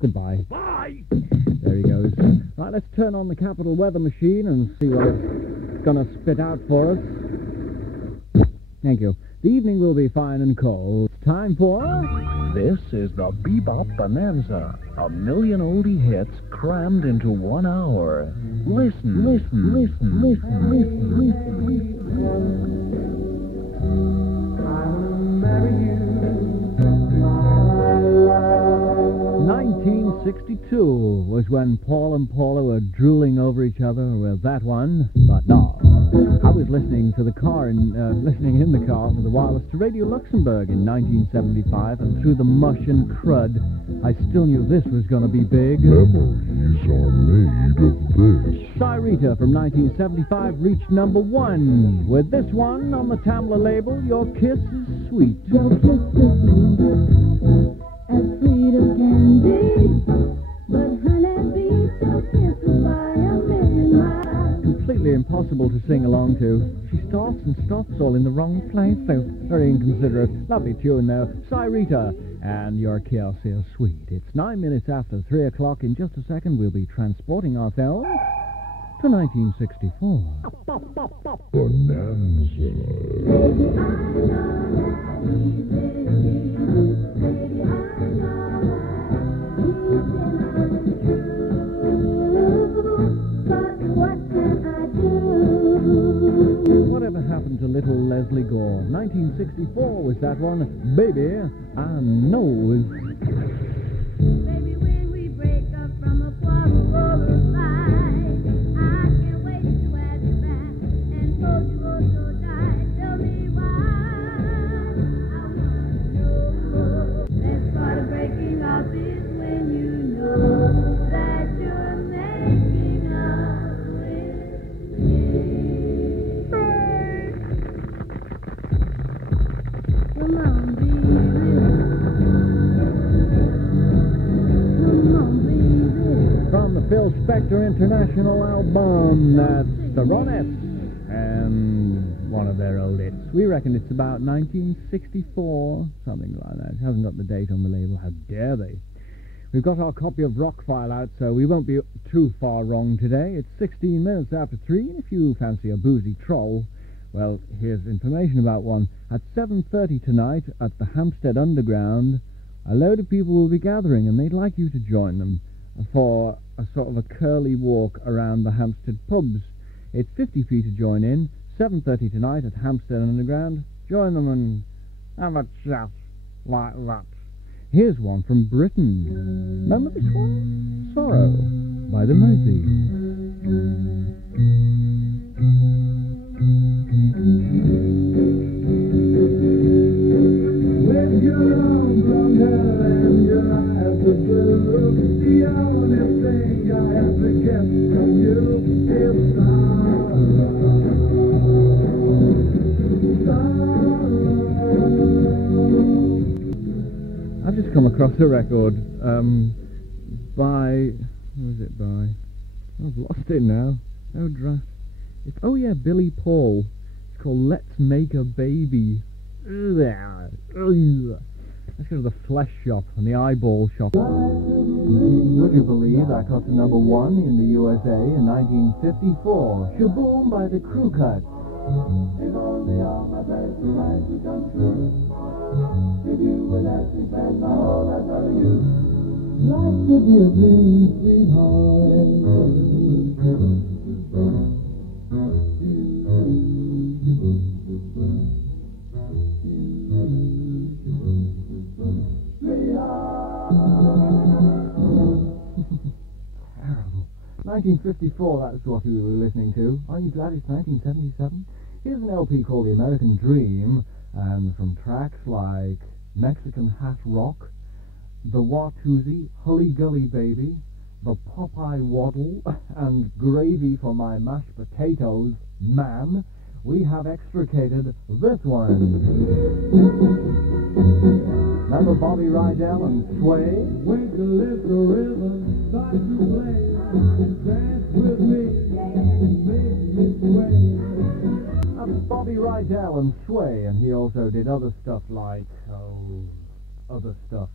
Goodbye. Bye! There he goes. Right, let's turn on the Capital Weather Machine and see what it's going to spit out for us. Thank you. The evening will be fine and cold. It's time for... This is the Bebop Bonanza. 1 million oldie hits crammed into 1 hour. Listen, listen, listen, listen, listen, listen. I'll marry you. 1962 was when Paul and Paula were drooling over each other with that one, but no. I was listening in the car to the wireless to Radio Luxembourg in 1975, and through the mush and crud, I still knew this was going to be big. Memories are made of this. Cyrita from 1975 reached #1 with this one on the Tamla label, Your Kiss is Sweet. Your kiss is sweet, as sweet as candy, but honeybees don't kiss by a million miles. Completely impossible to sing along to. She starts and stops all in the wrong place, so very inconsiderate. Lovely tune though. Cyrita and Your Kiss is Sweet. It's 9 minutes after 3 o'clock. In just a second, we'll be transporting ourselves to 1964. Bonanza. Whatever happened to little Leslie Gore? 1964 was that one. Baby, I know. Baby, when we break up from a quarter or a fight, I can't wait to have you back and hold you oh so tight. Tell me why. I want to know. Best part of breaking up is when you know that you're making up with me. Come on, baby. From the Phil Spector International album, that's the Ronettes, and one of their old hits. We reckon it's about 1964, something like that. It hasn't got the date on the label. How dare they? We've got our copy of Rockfile out, so we won't be too far wrong today. It's 16 minutes after 3, and if you fancy a boozy troll, well, here's information about one. At 7:30 tonight at the Hampstead Underground, a load of people will be gathering, and they'd like you to join them for a sort of a curly walk around the Hampstead pubs. It's 50p to join in. 7:30 tonight at Hampstead Underground. Join them and have a chat like that. Here's one from Britain. Remember this one? Sorrow by the Merseys. With your long blonde hair and your eyes of blue, the only thing I ever get from you is sorrow. I've just come across a record by... Who is it by? I've lost it now. Oh, draft. Oh, yeah, Billy Paul. It's called Let's Make a Baby. Let's go to the flesh shop and the eyeball shop. Would you believe that got to #1 in the USA in 1954? Shaboom by the Crew Cut. If only all my best plans would come true. If you would actually spend my whole life loving you. Life could be a dream, sweetheart. Terrible. 1954, that's what we were listening to. Aren't you glad it's 1977? Here's an LP called The American Dream, and from tracks like Mexican Hat Rock, The Watusi, Hully Gully Baby, The Popeye Waddle, and Gravy for My Mashed Potatoes, Man, we have extricated this one. Remember Bobby Rydell and Sway? When the little rhythm starts to play, dance with me and make me sway. That's Bobby Rydell and Sway, and he also did other stuff like, other stuff.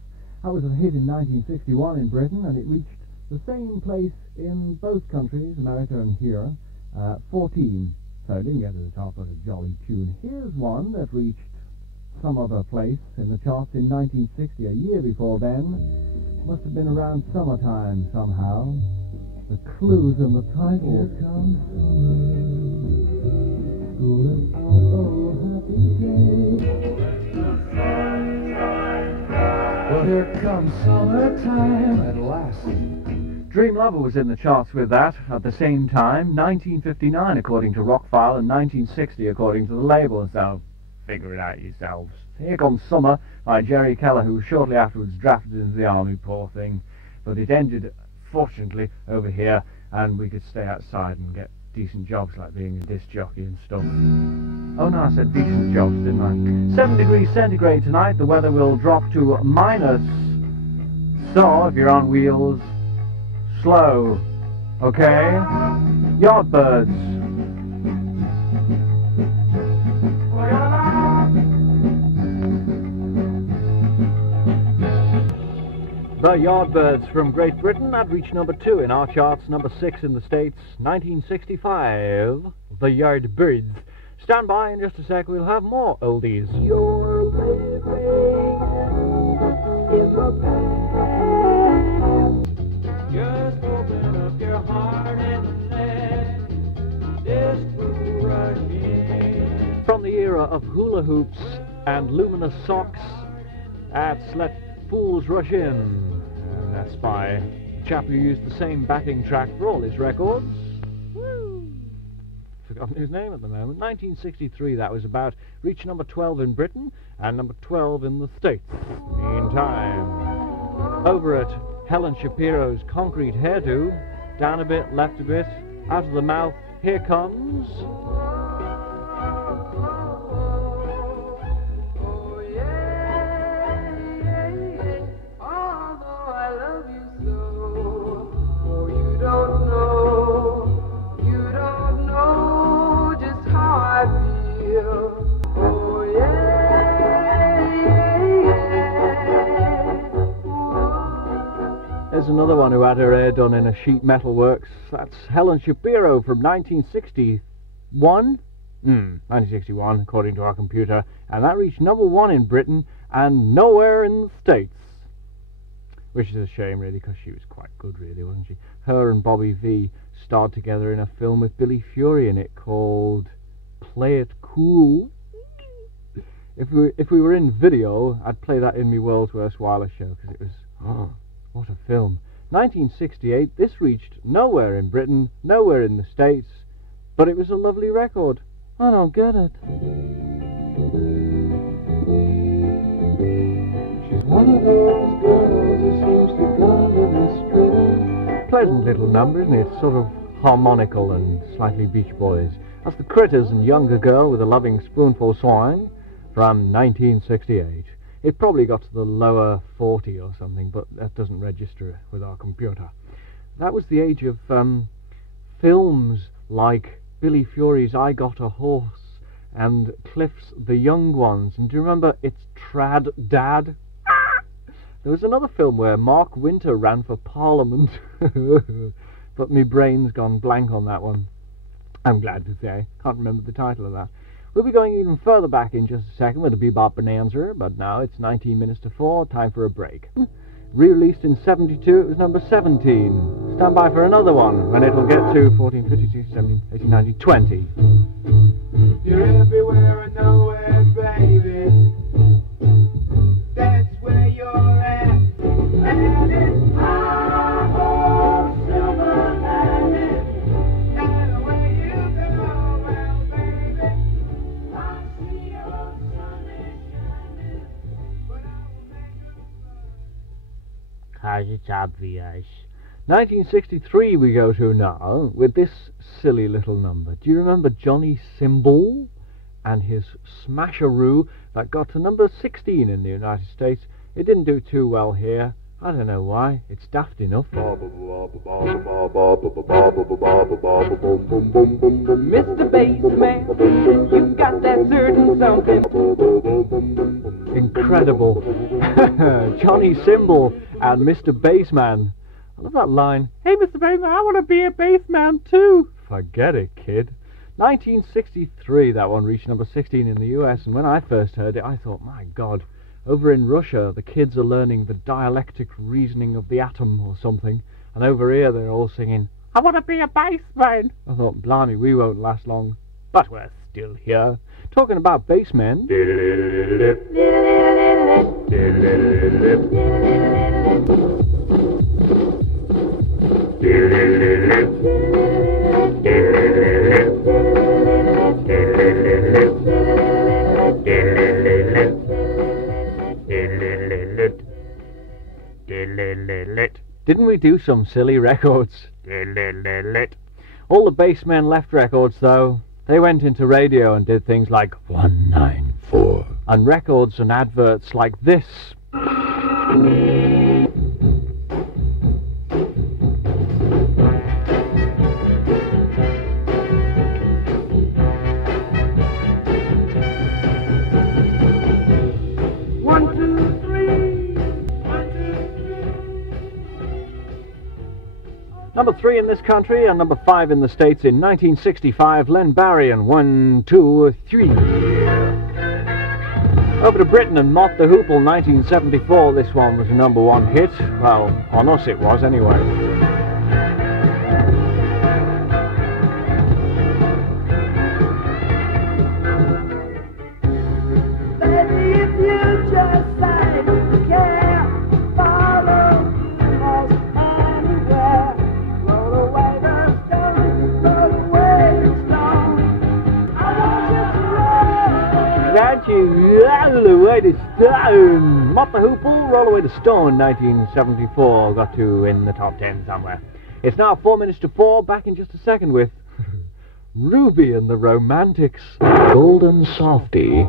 That was a hit in 1961 in Britain, and it reached the same place in both countries, America and here, 14. So it didn't get to the top, but a jolly tune. Here's one that reached some other place in the charts in 1960, a year before then. Must have been around summertime somehow. The clues in the title. Here comes school is out, oh happy day. Well, here comes summertime at last. Dream Lover was in the charts with that at the same time, 1959 according to Rockfile and 1960 according to the label, so figure it out yourselves. Here Comes Summer by Jerry Keller, who was shortly afterwards drafted into the army, poor thing, but it ended fortunately over here and we could stay outside and get decent jobs like being a disc jockey and stuff. Oh no, I said decent jobs, didn't I? 7 degrees centigrade tonight. The weather will drop to minus, so if you're on wheels, slow, okay? Yardbirds. The Yardbirds from Great Britain had reached number 2 in our charts, number 6 in the States, 1965. The Yardbirds. Stand by in just a sec, we'll have more oldies. You're living in the past. Just open up your heart and let this fool rush in. From the era of hula hoops and luminous socks, that's Let Fools Rush In. And that's by a chap who used the same backing track for all his records. Woo! Forgotten his name at the moment. 1963 that was about. Reached number 12 in Britain and number 12 in the States. Meantime, over at Helen Shapiro's Concrete Hairdo, down a bit, left a bit, out of the mouth, here comes... There's another one who had her hair done in a sheet metal works. That's Helen Shapiro from 1961. 1961, according to our computer. And that reached number 1 in Britain and nowhere in the States. Which is a shame, really, because she was quite good, really, wasn't she? Her and Bobby V starred together in a film with Billy Fury in it called Play It Cool. If we were in video, I'd play that in me World's Worst Wireless show, because it was... Oh, what a film. 1968, this reached nowhere in Britain, nowhere in the States, but it was a lovely record. I don't get it. She's one of those girls who seems to go with the string. Pleasant little number, isn't it? Sort of harmonical and slightly Beach Boys. That's the Critters and Younger Girl with a Loving Spoonful Swine from 1968. It probably got to the lower 40 or something, but that doesn't register with our computer. That was the age of films like Billy Fury's I Got a Horse and Cliff's The Young Ones. And do you remember It's Trad Dad? There was another film where Mark Winter ran for Parliament, but my brain's gone blank on that one. I'm glad to say. Can't remember the title of that. We'll be going even further back in just a second with a Bebop Bonanza, but now it's 19 minutes to 4, time for a break. Re-released in 72, it was number 17. Stand by for another one, when it'll get to 14, 15, 16, 17, 18, 19, 20. You're everywhere and nowhere, baby. That's where you're at. And it's my whole silver lining. And where you go, well, baby, I see your sun is shining, but I will make it fun. Cause it's obvious. 1963 we go to now, with this silly little number. Do you remember Johnny Symbol and his Smasheroo that got to number 16 in the United States? It didn't do too well here, I don't know why. It's daft enough. Mr. Bassman, you got that certain something. Incredible. Johnny Cymbal and Mr. Bassman. I love that line. Hey, Mr. Bassman, I want to be a bassman too. Forget it, kid. 1963, that one reached number 16 in the US, and when I first heard it, I thought, my God, over in Russia, the kids are learning the dialectic reasoning of the atom or something, and over here they're all singing, I want to be a bassman. I thought, blimey, we won't last long. But we're still here. Talking about bassmen. Didn't we do some silly records? All the bassmen left records, though. They went into radio and did things like 194 and records and adverts like this. Number 3 in this country and number 5 in the States in 1965, Len Barry and 1, 2, 3. Over to Britain and Mott the Hoople, 1974, this one was a number 1 hit. Well, on us it was anyway. Baby, if you just say you care, follow you most anywhere. Roll away the stone, roll away the stone. I want you to roll. That you roll away the stone. Mott the Hoople, Roll Away the Stone, 1974. Got to in the top 10 somewhere. It's now 4 minutes to 4. Back in just a second with Ruby and the Romantics. Golden Softy.